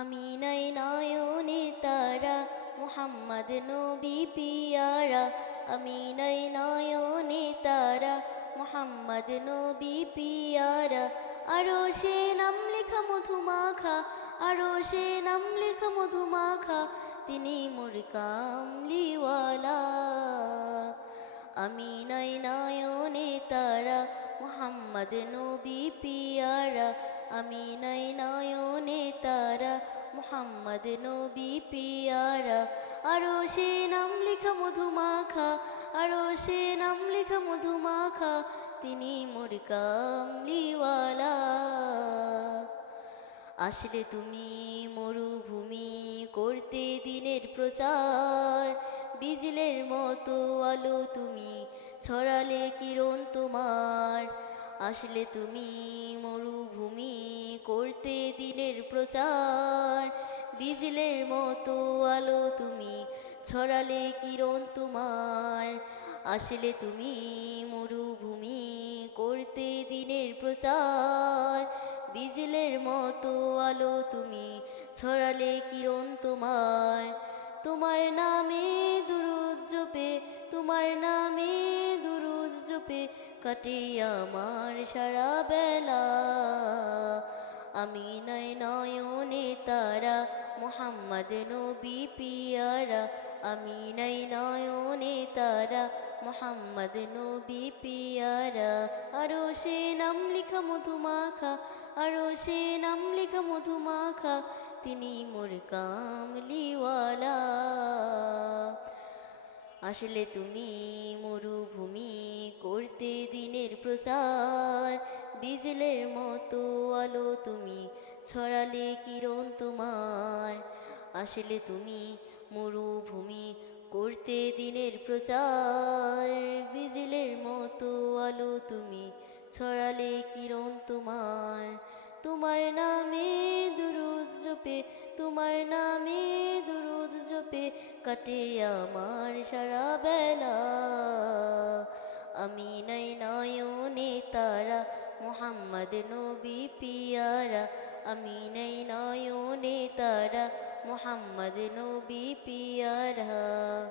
আমিনাই নয়নে তারা মুহাম্মদ নবী পিয়ারা আমিনাই নয়নে তারা মুহাম্মদ নবী পিয়ারা আরো সে নাম লেখা মধুমাখা আরো সে নাম লেখা মধুমাখা তিনি মোর কামলিওয়ালা আমিনাই নয়নে তারা মুহাম্মদ নবী পিয়ারা আমিনাই নয়নে তারা মুহাম্মদ নবী পিয়ারা আরো সে নাম লেখা মধুমাখা আরো সে নাম লেখা মধুমাখা তিনি মোর কামলিওয়ালা আসলে তুমি মরুভূমি করতে দিনের প্রচার বিজলের মতো আলো তুমি ছড়ালে কিরণ তোমার আসলে তুমি মরুভূমি করতে দিনের প্রচার বিজলের মতো আলো তুমি ছড়ালে কিরণ তোমার আসলে তুমি মরুভূমি করতে দিনের প্রচার বিজলের মতো আলো তুমি ছড়ালে কিরণ তোমার তোমার নামে দুরূদ জপে তোমার নামে দুরূদ জপে কাটে আমার সারা বেলা আমিনাই নয়নে তারা মুহাম্মদ নবী পিয়ারা আমিনাই নয়নে তারা মুহাম্মদ নবী পিয়ারা আরো সে নাম লেখা মধুমাখা আরো সে নাম লেখা মধুমাখা তিনি মোর কামলিওয়ালা আসলে তুমি মরুভূমি করতে দিনের প্রচার বিজলের মতো আলো তুমি ছড়ালে কিরণ তোমার আসলে তুমি মরুভূমি করতে দিনের প্রচার বিজলের মতো আলো তুমি ছড়ালে কিরণ তোমার তোমার নামে দুরূদ জপে তোমার নামে দুরূদ জপে কাটে আমার সারা বেলা আমিনাই নয়নে তারা মুহাম্মদ নবী পিয়ারা আমিনাই নয়নে তারা মুহাম্মদ নবী পিয়ারা।